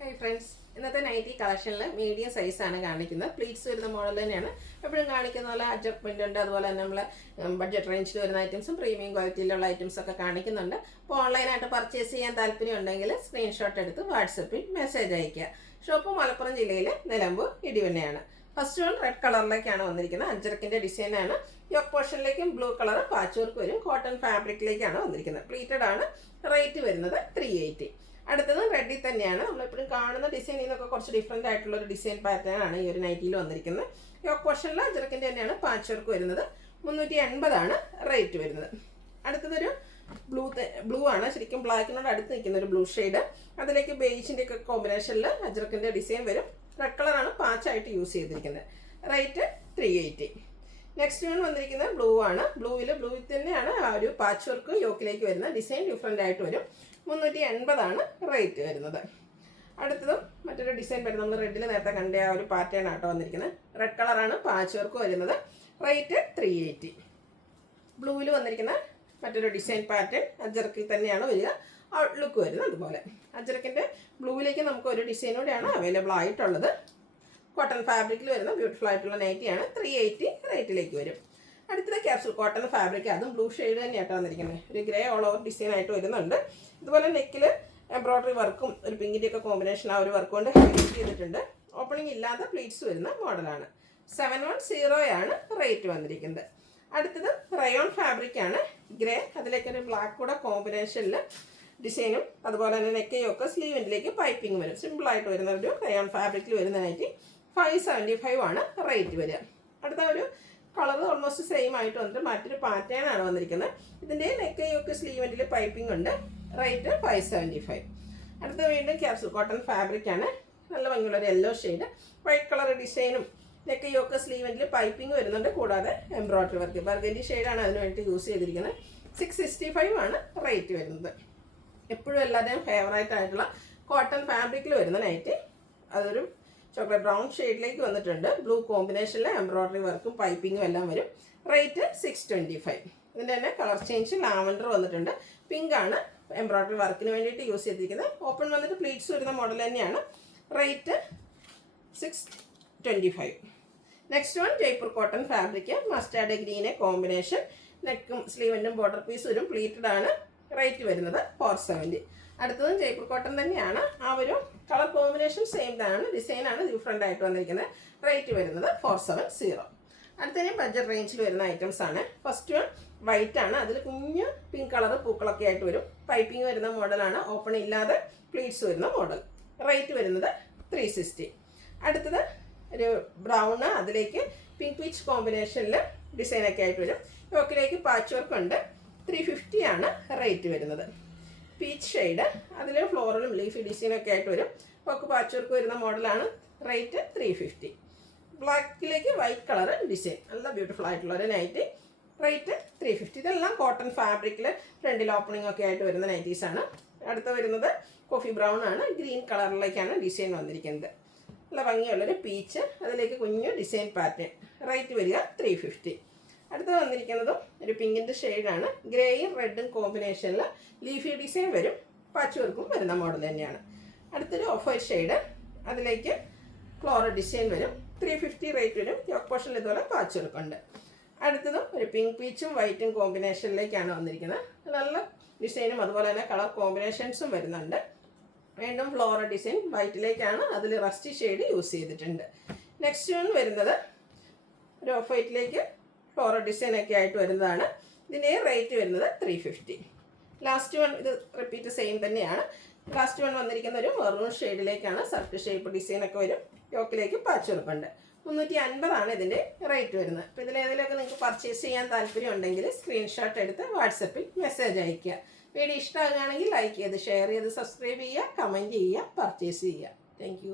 Hi friends, ഇന്നത്തെ nightie കളക്ഷനിൽ medium സൈസാണ് കാണിക്കുന്നത്. പ്ലീറ്റ്സ് വരുന്ന മോഡൽ തന്നെയാണ് എപ്പോഴും കാണിക്കുന്ന പോലെ. അഡ്ജസ്റ്റ്മെൻ്റ് ഉണ്ട്, അതുപോലെ തന്നെ നമ്മൾ ബഡ്ജറ്റ് റേഞ്ചിൽ വരുന്ന ഐറ്റംസും പ്രീമിയം ക്വാളിറ്റിയിലുള്ള ഐറ്റംസ് ഒക്കെ കാണിക്കുന്നുണ്ട്. അപ്പോൾ ഓൺലൈനായിട്ട് പർച്ചേസ് ചെയ്യാൻ താല്പര്യം ഉണ്ടെങ്കിൽ സ്ക്രീൻഷോട്ട് എടുത്ത് വാട്സപ്പിൽ മെസ്സേജ് അയയ്ക്കുക. ഷോപ്പ് മലപ്പുറം ജില്ലയിലെ നിലമ്പൂർ ഇടിവണ്ണയാണ്. ഫസ്റ്റ് വൺ റെഡ് കളറിലേക്കാണ് വന്നിരിക്കുന്നത്. അഞ്ചരക്കിൻ്റെ ഡിസൈനാണ്. യോക്ക് പോർഷനിലേക്കും ബ്ലൂ കളർ പാച്ച് വർക്ക് വരും. കോട്ടൺ ഫാബ്രിക്കിലേക്കാണ് വന്നിരിക്കുന്നത്. പ്ലീറ്റഡ് ആണ്. റേറ്റ് വരുന്നത് 380. അടുത്തത് റെഡിൽ തന്നെയാണ്. നമ്മളെപ്പോഴും കാണുന്ന ഡിസൈനിൽ നിന്നൊക്കെ കുറച്ച് ഡിഫറെൻ്റ് ആയിട്ടുള്ള ഒരു ഡിസൈൻ പാറ്റേൺ ആണ് ഈ ഒരു നൈറ്റിയിൽ വന്നിരിക്കുന്നത്. യോക്ക് പോർഷനിൽ അഞ്ചരക്കിൻ്റെ തന്നെയാണ് പാച്ച് വർക്ക് വരുന്നത്. 380 റേറ്റ് വരുന്നത്. അടുത്തതൊരു ബ്ലൂ ആണ്. ശരിക്കും ബ്ലാക്കിനോട് അടുത്ത് നിൽക്കുന്ന ഒരു ബ്ലൂ ഷെയ്ഡ്. അതിലേക്ക് ബേജിൻ്റെ ഒക്കെ കോമ്പിനേഷനിൽ അജ്രക്കിൻ്റെ ഡിസൈൻ വരും. റെഡ് കളറാണ് പാച്ചായിട്ട് യൂസ് ചെയ്തിരിക്കുന്നത്. റേറ്റ് 380. നെക്സ്റ്റ് വൺ വന്നിരിക്കുന്നത് ബ്ലൂ ആണ്. ബ്ലൂവിൽ തന്നെയാണ് ആ ഒരു പാച്ച് വർക്ക് യോക്കിലേക്ക് വരുന്നത്. ഡിസൈൻ ഡിഫറെൻ്റ് ആയിട്ട് വരും. 380 റേറ്റ് വരുന്നത്. അടുത്തതും മറ്റൊരു ഡിസൈൻ വരും. നമ്മൾ റെഡിൽ നേരത്തെ കണ്ട ആ ഒരു പാറ്റേൺ ആട്ടോ വന്നിരിക്കുന്നത്. റെഡ് കളറാണ് പാച്ച് വർക്ക് വരുന്നത്. റേറ്റ് 380. ബ്ലൂവിൽ വന്നിരിക്കുന്ന മറ്റൊരു ഡിസൈൻ പാറ്റേൺ അജ്രക്കിൽ തന്നെയാണ് വരിക. ഔട്ട്ലുക്ക് വരുന്നത് അതുപോലെ. അജ്രക്കിൻ്റെ ബ്ലൂവിലേക്ക് നമുക്ക് ഒരു ഡിസൈൻ കൂടെയാണ് അവൈലബിൾ ആയിട്ടുള്ളത്. കോട്ടൺ ഫാബ്രിക്കിൽ വരുന്ന ബ്യൂട്ടിഫുൾ ആയിട്ടുള്ള നൈറ്റിയാണ്. 380 റേറ്റിലേക്ക് വരും. അടുത്തത് ക്യാപ്സൂൾ കോട്ടൺ ഫാബ്രിക്. അതും ബ്ലൂ ഷെയ്ഡ് തന്നെയാട്ടോ വന്നിരിക്കുന്നത്. ഒരു ഗ്രേ ഓൾ ഓവർ ഡിസൈൻ ആയിട്ട് വരുന്നുണ്ട്. ഇതുപോലെ നെക്കിൽ എംബ്രോയ്ഡറി വർക്കും ഒരു പിങ്കിൻ്റെ ഒക്കെ കോമ്പിനേഷൻ ആ ഒരു വർക്ക് കൊണ്ട് ഹൈലൈറ്റ് ചെയ്തിട്ടുണ്ട്. ഓപ്പണിംഗ് ഇല്ലാതെ പ്ലീറ്റ്സ് വരുന്ന മോഡലാണ്. 710 റേറ്റ് വന്നിരിക്കുന്നത്. അടുത്തത് റയോൺ ഫാബ്രിക് ആണ്. ഗ്രേ, അതിലേക്കൊരു ബ്ലാക്ക് കൂടെ കോമ്പിനേഷനിൽ ഡിസൈനും അതുപോലെ തന്നെ നെക്കയൊക്കെ സ്ലീവിൻ്റിലേക്ക് പൈപ്പിംഗ് വരും. സിമ്പിളായിട്ട് വരുന്ന ഒരു റയോൺ ഫാബ്രിക്കിൽ വരുന്നതായിട്ട് 575 റേറ്റ് വരിക. അടുത്ത ഒരു കളർ ഓൾമോസ്റ്റ് സെയിം ആയിട്ട് വന്നിട്ട് മറ്റൊരു പാറ്റേൺ ആണ് വന്നിരിക്കുന്നത്. ഇതിൻ്റെ നെക്കയൊക്കെ സ്ലീവിൻ്റിൽ പൈപ്പിംഗ് ഉണ്ട്. റേറ്റ് 575. അടുത്ത വീണ്ടും ക്യാപ്സൂൾ കോട്ടൺ ഫാബ്രിക് ആണ്. നല്ല ഭംഗിയുള്ളൊരു യെല്ലോ ഷെയ്ഡ്. വൈറ്റ് കളർ ഡിസൈനും നെക്കയൊക്കെ സ്ലീവിൻ്റിൽ പൈപ്പിംഗ് വരുന്നുണ്ട്. കൂടാതെ എംബ്രോയ്ഡറി വർക്ക് ബർഗൻഡി ഷെയ്ഡാണ് അതിന് വേണ്ടി യൂസ് ചെയ്തിരിക്കുന്നത്. 665 റേറ്റ് വരുന്നത്. എപ്പോഴും എല്ലാവരുടെയും ഫേവറേറ്റ് ആയിട്ടുള്ള കോട്ടൺ ഫാബ്രിക്കിൽ വരുന്ന നൈറ്റ്. അതൊരു ചോക്ലേറ്റ് ബ്രൗൺ ഷെയ്ഡിലേക്ക് വന്നിട്ടുണ്ട്. ബ്ലൂ കോമ്പിനേഷനിൽ എംബ്രോയ്ഡറി വർക്കും പൈപ്പിങ്ങും എല്ലാം വരും. റേറ്റ് 625. ഇതിൻ്റെ തന്നെ കളർ ചേഞ്ച് ലാവൻഡർ വന്നിട്ടുണ്ട്. പിങ്ക് ആണ് എംബ്രോയ്ഡറി വർക്കിന് വേണ്ടിയിട്ട് യൂസ് ചെയ്തിരിക്കുന്നത്. ഓപ്പൺ വന്നിട്ട് പ്ലീറ്റ്സ് വരുന്ന മോഡൽ തന്നെയാണ്. Rate 625. Next one Jaipur cotton fabric. Mustard ഗ്രീനെ കോമ്പിനേഷൻ. നെക്കും സ്ലീവിൻ്റും ബോർഡർ പീസ് വരും. പ്ലീറ്റഡ് ആണ്. റേറ്റ് വരുന്നത് 470. അടുത്തതും ജയ്പൂർ കോട്ടൺ തന്നെയാണ്. ആ ഒരു കളർ കോമ്പിനേഷൻ സെയിം ആണ്. ഡിസൈനാണ് ഡിഫറെൻ്റ് ആയിട്ട് വന്നിരിക്കുന്നത്. റേറ്റ് വരുന്നത് 470. അടുത്തതിന് ബഡ്ജറ്റ് റേഞ്ചിൽ വരുന്ന ഐറ്റംസ് ആണ്. ഫസ്റ്റ് വൺ വൈറ്റ് ആണ്. അതിൽ കുഞ്ഞ് പിങ്ക് കളർ പൂക്കളൊക്കെ ആയിട്ട് വരും. പൈപ്പിംഗ് വരുന്ന മോഡലാണ്. ഓപ്പൺ ഇല്ലാതെ പ്ലീറ്റ്സ് വരുന്ന മോഡൽ. റേറ്റ് വരുന്നത് 360. അടുത്തത് ഒരു ബ്രൗൺ. അതിലേക്ക് പിങ്ക് പീച്ച് കോമ്പിനേഷനിൽ ഡിസൈനൊക്കെ ആയിട്ട് വരും. യോക്കിലേക്ക് പാച്ച് വർക്ക് ഉണ്ട്. 350 റേറ്റ് വരുന്നത്. Peach shade. അതിൽ ഫ്ലോറലും ലീഫി ഡിസൈനൊക്കെ ആയിട്ട് വരും. ഒക്കെ പാച്ച് വർക്ക് വരുന്ന മോഡലാണ്. റേറ്റ് 350. ബ്ലാക്കിലേക്ക് വൈറ്റ് കളർ ഡിസൈൻ. നല്ല ബ്യൂട്ടിഫുൾ ആയിട്ടുള്ള ഒരു നൈറ്റി. റേറ്റ് 350. ഇതെല്ലാം കോട്ടൺ ഫാബ്രിക്കിൽ ഫ്രണ്ടിൽ ഓപ്പണിംഗ് ഒക്കെ ആയിട്ട് വരുന്ന നൈറ്റീസാണ്. അടുത്ത വരുന്നത് കോഫി ബ്രൗൺ ആണ്. ഗ്രീൻ കളറിലേക്കാണ് ഡിസൈൻ വന്നിരിക്കുന്നത്. നല്ല ഭംഗിയുള്ളൊരു പീച്ച്. അതിലേക്ക് കുഞ്ഞു ഡിസൈൻ പാറ്റേൺ. റേറ്റ് വരിക 350. അടുത്ത് വന്നിരിക്കുന്നതും ഒരു പിങ്കിൻ്റെ ഷെയ്ഡാണ്. ഗ്രേയും റെഡും കോമ്പിനേഷനിൽ ലീഫി ഡിസൈൻ വരും. പാച്ച് വർക്കും വരുന്ന മോഡൽ തന്നെയാണ്. അടുത്തൊരു ഓഫ് വൈറ്റ് ഷെയ്ഡ്. അതിലേക്ക് ഫ്ലോറൽ ഡിസൈൻ വരും. 350 റേറ്റ് വരും. യോക്ക് പോർഷനിൽ ഇതുപോലെ പാച്ച് വർക്കുണ്ട്. അടുത്തതും ഒരു പിങ്ക് പീച്ചും വൈറ്റും കോമ്പിനേഷനിലേക്കാണ് വന്നിരിക്കുന്നത്. നല്ല ഡിസൈനും അതുപോലെ തന്നെ കളർ കോമ്പിനേഷൻസും വരുന്നുണ്ട്. വീണ്ടും ഫ്ലോറൽ ഡിസൈൻ വൈറ്റിലേക്കാണ്. അതിൽ റസ്റ്റി ഷെയ്ഡ് യൂസ് ചെയ്തിട്ടുണ്ട്. നെക്സ്റ്റ് വൺ വരുന്നത് ഒരു ഓഫ് വൈറ്റിലേക്ക് ഫ്ലോറൽ ഡിസൈനൊക്കെ ആയിട്ട് വരുന്നതാണ്. ഇതിൻ്റെ റേറ്റ് വരുന്നത് 350. ലാസ്റ്റ് വൺ ഇത് റിപ്പീറ്റ് സെയിം തന്നെയാണ്. ലാസ്റ്റ് വൺ വന്നിരിക്കുന്ന ഒരു മെറൂൺ ഷെയ്ഡിലേക്കാണ്. സർക്കിൾ ഷേപ്പ് ഡിസൈനൊക്കെ വരും. യോക്കിലേക്ക് പാച്ച് വർക്കുണ്ട്. 350 ഇതിൻ്റെ റേറ്റ് വരുന്നത്. അപ്പോൾ ഇതിലേതിലൊക്കെ നിങ്ങൾക്ക് പർച്ചേസ് ചെയ്യാൻ താല്പര്യം ഉണ്ടെങ്കിൽ സ്ക്രീൻഷോട്ട് എടുത്ത് വാട്സപ്പിൽ മെസ്സേജ് അയയ്ക്കുക. വീഡിയോ ഇഷ്ടമാകുകയാണെങ്കിൽ ലൈക്ക് ചെയ്ത് ഷെയർ ചെയ്ത് സബ്സ്ക്രൈബ് ചെയ്യുക, കമൻറ്റ് ചെയ്യുക, പർച്ചേസ് ചെയ്യുക. താങ്ക്